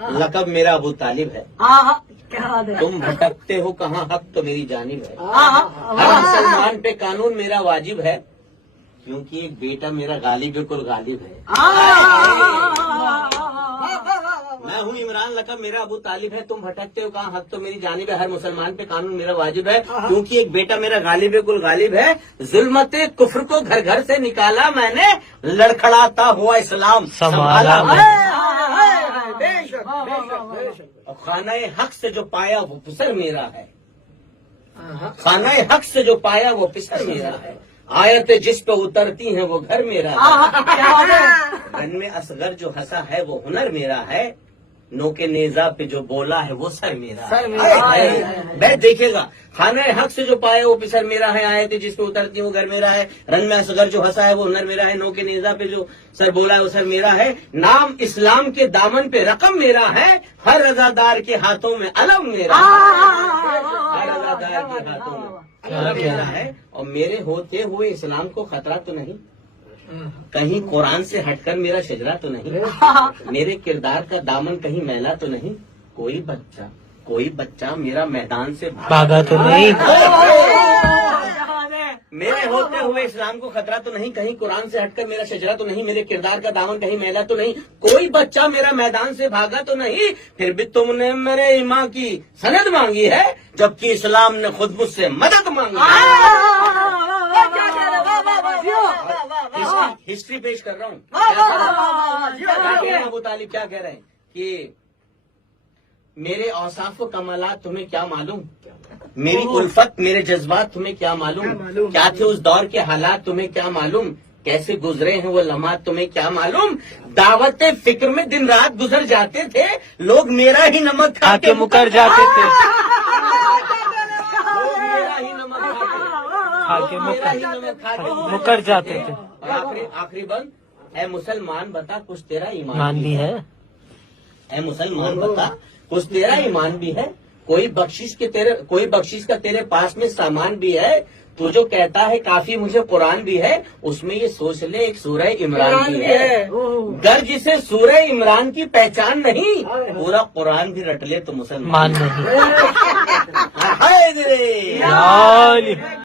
लकब मेरा अबू तालिब है। क्या बात है। तुम भटकते हो कहाँ, हक तो मेरी जानिब है। हर मुसलमान पे कानून मेरा वाजिब है, क्योंकि एक बेटा मेरा गालिब बिल्कुल गालिब है। मैं हूँ इमरान, लकब मेरा अबू तालिब है। तुम भटकते हो कहाँ, हक तो मेरी जानिब है। हर मुसलमान पे कानून मेरा वाजिब है, क्योंकि एक बेटा मेरा गालिब बिल्कुल गालिब है। जुल्मते कुफ्र को घर घर से निकाला मैंने, लड़खड़ाता हुआ इस्लाम संभाला मैंने। और खाना-ए हक से जो पाया वो पिसर मेरा है। खाना-ए हक से जो पाया वो पिसर मेरा है। आयत जिस पे उतरती हैं वो घर मेरा है। रन में असगर जो हंसा है वो हुनर मेरा है। नो के नेजा पे जो बोला है वो सर मेरा है। मैं देखेगा, खाना हक से जो पाया वो पिसर मेरा है। आयत जिस पे उतरती है वो घर मेरा है। रन में असगर जो हंसा है वो हुनर मेरा है। नो के नेजा पे जो सर बोला है वो सर मेरा है। नाम इस्लाम के दामन पे रकम मेरा है। हर रजादार के हाथों में अलम मेरा है। हर रजादार के हाथों में अलम मेरा है। और मेरे होते हुए इस्लाम को खतरा तो नहीं, कहीं कुरान से हटकर मेरा शजरा तो नहीं, मेरे किरदार का दामन कहीं मैला तो नहीं। कोई बच्चा मेरा मैदान से भागा तो नहीं। मेरे होते हुए इस्लाम को खतरा तो नहीं, कहीं कुरान से हटकर मेरा शजरा तो नहीं, मेरे किरदार का दामन कहीं मैला तो नहीं। कोई बच्चा मेरा मैदान से भागा तो नहीं। फिर भी तुमने मेरे ईमान की सनद मांगी है, जबकि इस्लाम ने खुद मुझसे मदद मांगी है। हिस्ट्री पेश कर रहा हूँ। क्या कह रहे हैं अबू तालिब, क्या कह रहे हैं कि मेरे औसाफ व कमालात तुम्हें क्या मालूम, मेरी उल्फत मेरे जज्बात तुम्हें क्या मालूम, क्या थे उस दौर के हालात तुम्हें क्या मालूम, कैसे गुजरे हैं वो लम्हात तुम्हें क्या मालूम। दावत फिक्र में दिन रात गुजर जाते थे, लोग मेरा ही नमक खा के मुकर जाते थे। लोग मेरा ही नमक खा के मुकर जाते थे। और आखिरी बंद, ऐ मुसलमान बता कुछ तेरा ईमान मान भी है। ऐ मुसलमान बता कुछ तेरा ईमान भी है। कोई बख्शिश का तेरे पास में सामान भी है। तू जो कहता है काफी मुझे कुरान भी है, उसमें ये सोच ले एक सूरह इमरान भी है। गर जिसे सूरह इमरान की पहचान नहीं, पूरा कुरान भी रट ले तो मुसलमान मान नहीं। हाय दिले।